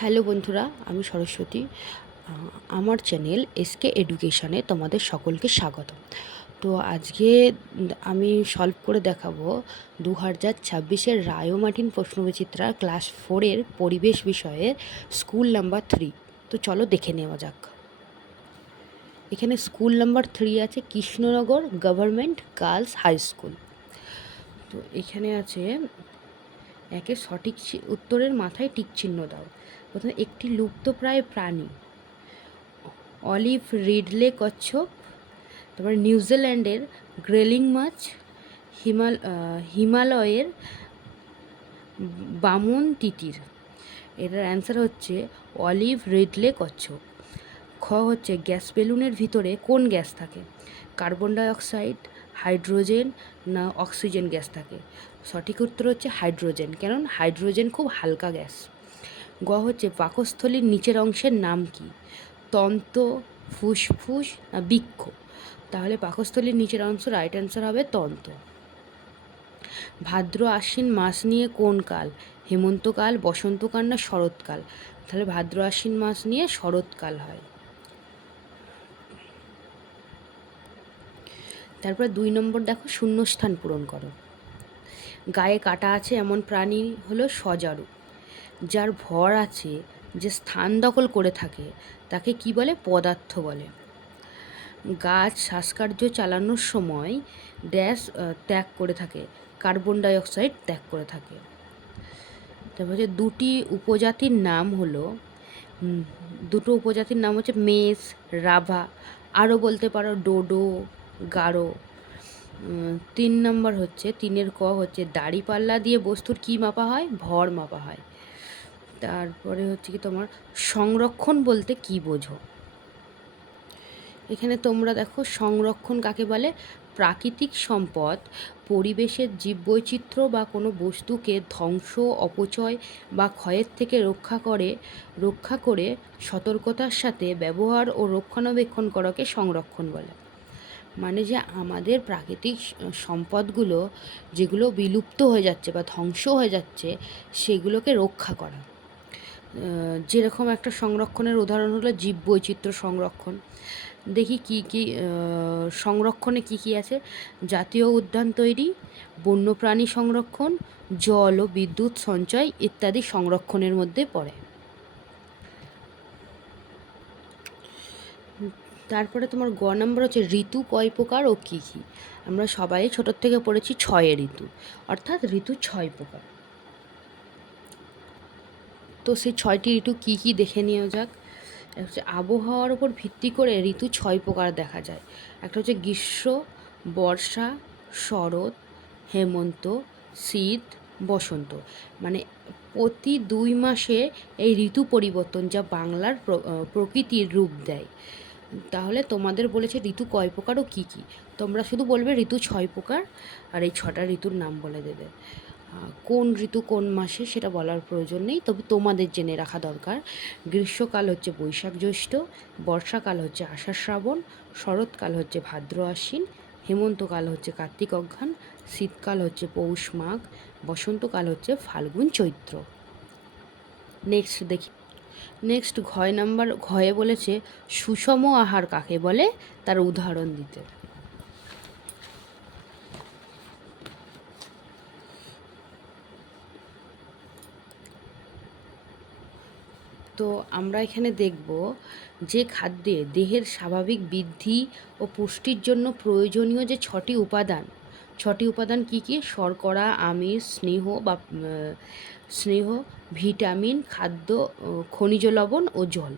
Hello বন্ধুরা, আমি সরস্বতী। আমার চ্যানেল এসকে এডুকেশনে তোমাদের সকলকে স্বাগত। তো আজকে আমি সলভ করে দেখাবো 2026-এর রায়োমার্টিন প্রশ্নবিচিত্রা ক্লাস 4-এর পরিবেশ বিষয়ে স্কুল নাম্বার 3। তো চলো দেখে নেওয়া যাক। এখানে স্কুল নাম্বার 3 আছে Krishnanagar government girls high school. তো এখানে আছে একে সঠিক উত্তরের মাথায় টিক চিহ্ন দাও। প্রথমে একটি লুপ্তপ্রায় প্রাণী অলিভ রিডলে কচ্ছপ, তারপরে নিউজিল্যান্ডের গ্রেলিং মাছ, হিমালয়ের বামন তিতির। এটার অ্যান্সার হচ্ছে অলিভ রিডলে কচ্ছপ। খ হচ্ছে গ্যাস বেলুনের ভিতরে কোন গ্যাস থাকে? কার্বন ডাইঅক্সাইড, হাইড্রোজেন না অক্সিজেন গ্যাস থাকে? সঠিক উত্তর হচ্ছে হাইড্রোজেন, কারণ হাইড্রোজেন খুব হালকা গ্যাস। গ হচ্ছে পাকস্থলীর নিচের অংশের নাম কি? তন্তু, ফুসফুস না বৃক্ষ? তাহলে পাকস্থলীর নিচের অংশ রাইট অ্যান্সার হবে তন্তু। ভাদ্র আশ্বিন মাস নিয়ে কোন কাল? হেমন্তকাল, বসন্তকাল না শরৎকাল? তাহলে ভাদ্র আশ্বিন মাস নিয়ে শরৎকাল হয়। তারপর 2 নম্বর দেখো, শূন্যস্থান পূরণ করো। গায়ে কাটা আছে এমন প্রাণী হলো সজারু। যার ভর আছে, যে স্থান দখল করে থাকে, তাকে কি বলে? পদার্থ বলে। গাছ শ্বাসকার্য চালানোর সময় ড্যাশ ত্যাগ করে থাকে? কার্বন ডাইঅক্সাইড ত্যাগ করে থাকে। তারপর হচ্ছে দুটো উপজাতির নাম হচ্ছে মেষ, রাভা, আরও বলতে পারো ডোডো, গারো। 3 নম্বর হচ্ছে 3-এর ক হচ্ছে দাড়িপাল্লা দিয়ে বস্তুর কি মাপা হয়? ভর মাপা হয়। তারপরে হচ্ছে কি তোমার সংরক্ষণ বলতে কি বোঝো? এখানে তোমরা দেখো সংরক্ষণ কাকে বলে? প্রাকৃতিক সম্পদ, পরিবেশের জীববৈচিত্র্য বা কোনো বস্তুকে ধ্বংস, অপচয় বা ক্ষয়ের থেকে রক্ষা করে সতর্কতার সাথে ব্যবহার ও রক্ষণাবেক্ষণ করাকে সংরক্ষণ বলে। মানে যে আমাদের প্রাকৃতিক সম্পদগুলো যেগুলো বিলুপ্ত হয়ে যাচ্ছে বা ধ্বংস হয়ে যাচ্ছে, সেগুলোকে রক্ষা করা। যেরকম একটা সংরক্ষণের উদাহরণ হলো জীববৈচিত্র্য সংরক্ষণ। দেখি কি কি সংরক্ষণে কি কি আছে? জাতীয় উদ্যান তৈরি, বন্যপ্রাণী সংরক্ষণ, জল ও বিদ্যুৎ সঞ্চয় ইত্যাদি সংরক্ষণের মধ্যে পড়ে। তারপরে তোমার গ নম্বর হচ্ছে ঋতু কয় প্রকার ও কী কী? আমরা সবাই ছোটোর থেকে পড়েছি 6 ঋতু, অর্থাৎ ঋতু 6 প্রকার। তো সেই 6টি ঋতু কী কী দেখে নেওয়া যাক। হচ্ছে আবহাওয়ার উপর ভিত্তি করে ঋতু 6 প্রকার দেখা যায়। একটা হচ্ছে গ্রীষ্ম, বর্ষা, শরৎ, হেমন্ত, শীত, বসন্ত। মানে প্রতি 2 মাসে এই ঋতু পরিবর্তন, যা বাংলার প্রকৃতির রূপ দেয়। তাহলে তোমাদের বলেছে ঋতু কয় প্রকার ও কী কী? তোমরা শুধু বলবে ঋতু 6 প্রকার, আর এই 6টা ঋতুর নাম বলে দেবে। কোন ঋতু কোন মাসে সেটা বলার প্রয়োজন নেই, তবে তোমাদের জেনে রাখা দরকার। গ্রীষ্মকাল হচ্ছে বৈশাখ জ্যৈষ্ঠ, বর্ষাকাল হচ্ছে আষাঢ় শ্রাবণ, শরৎকাল হচ্ছে ভাদ্র আশ্বিন, হেমন্তকাল হচ্ছে কার্তিক অঘ্রান, শীতকাল হচ্ছে পৌষ মাঘ, বসন্তকাল হচ্ছে ফাল্গুন চৈত্র। নেক্সট ঘয়ে বলেছে সুষম আহার কাকে বলে, তার উদাহরণ দিতে। তো আমরা এখানে দেখব যে খাদ্যে দেহের স্বাভাবিক বৃদ্ধি ও পুষ্টির জন্য প্রয়োজনীয় যে 6টি উপাদান কি কি? শর্করা, আমিষ, স্নেহ, ভিটামিন, খাদ্য, খনিজ লবণ ও জল।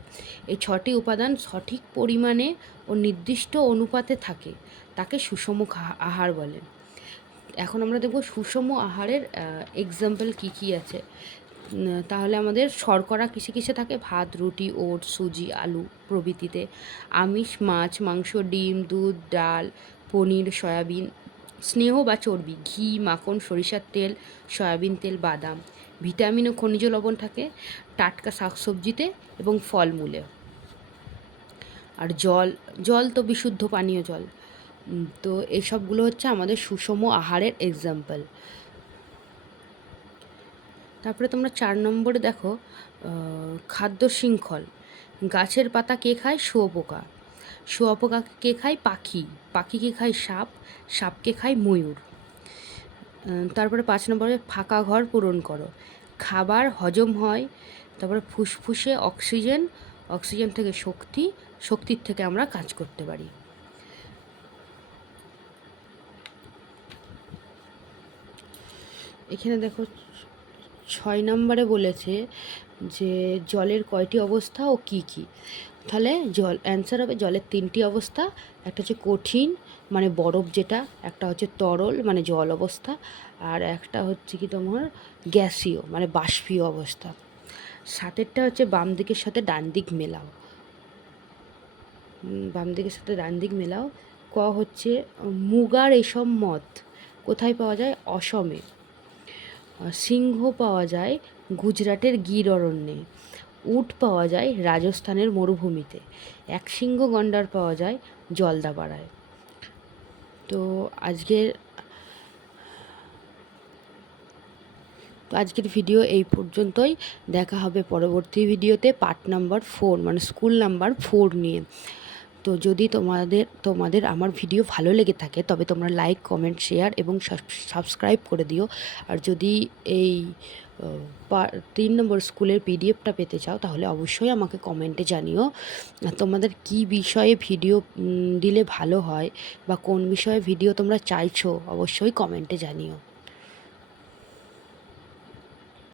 এই 6টি উপাদান সঠিক পরিমাণে ও নির্দিষ্ট অনুপাতে থাকে, তাকে সুষম আহার বলে। এখন আমরা দেখব সুষম আহারের এক্সাম্পল কি কি আছে। তাহলে আমাদের শর্করা কিসে কিসে থাকে? ভাত, রুটি, ওট, সুজি, আলু প্রভৃতিতে। আমিষ মাছ, মাংস, ডিম, দুধ, ডাল, পনির, সয়াবিন। স্নেহ বা চর্বি ঘি, মাখন, সরিষার তেল, সয়াবিন তেল, বাদাম। ভিটামিন ও খনিজ লবণ থাকে টাটকা শাকসবজিতে এবং ফলমূলে। আর জল তো বিশুদ্ধ পানীয় জল। তো এসবগুলো হচ্ছে আমাদের সুষম আহারের এক্সাম্পল। তারপরে তোমরা 4 নম্বরে দেখো খাদ্য শৃঙ্খল, গাছের পাতা কে খায়? শুঁয়োপোকা। শুঁয়োপোকা কে খায়? পাখি। পাখিকে খায় সাপ। সাপকে খায় ময়ূর। তারপরে 5 নম্বরে ফাঁকা ঘর পূরণ করো। খাবার হজম হয়, তারপরে ফুসফুসে অক্সিজেন, অক্সিজেন থেকে শক্তি, শক্তির থেকে আমরা কাজ করতে পারি। এখানে দেখো 6 নম্বরে বলেছে যে জলের কয়টি অবস্থা ও কি কি। তাহলে অ্যান্সার হবে জলের 3টি অবস্থা। একটা হচ্ছে কঠিন মানে বরফ যেটা, একটা হচ্ছে তরল মানে জল অবস্থা, আর একটা হচ্ছে কি তোমার গ্যাসীয় মানে বাষ্পীয় অবস্থা। 7টা হচ্ছে বাম দিকের সাথে ডান দিক মেলাও। বাম দিকের সাথে ডান দিক মেলাও। ক হচ্ছে মুগা রেশম মদ কোথায় পাওয়া যায়? অসমে। সিংহ পাওয়া যায় গুজরাটের গির অরণ্যে। উট পাওয়া যায় রাজস্থানের মরুভূমিতে। একশৃঙ্গ গন্ডার পাওয়া যায় জলদাপাড়ায়। তো আজকের ভিডিও এই পর্যন্তই। দেখা হবে পরবর্তী ভিডিওতে পার্ট নাম্বার 4 মানে স্কুল নাম্বার 4 নিয়ে। তো যদি তোমাদের আমার ভিডিও ভালো লেগে থাকে তবে তোমরা লাইক, কমেন্ট, শেয়ার এবং সাবস্ক্রাইব করে দিও। আর যদি এই 3 নম্বর স্কুলের পিডিএফটা পেতে চাও তাহলে অবশ্যই আমাকে কমেন্টে জানিও। তোমাদের কি বিষয়ে ভিডিও দিলে ভালো হয় বা কোন বিষয়ে ভিডিও তোমরা চাইছো অবশ্যই কমেন্টে জানিও।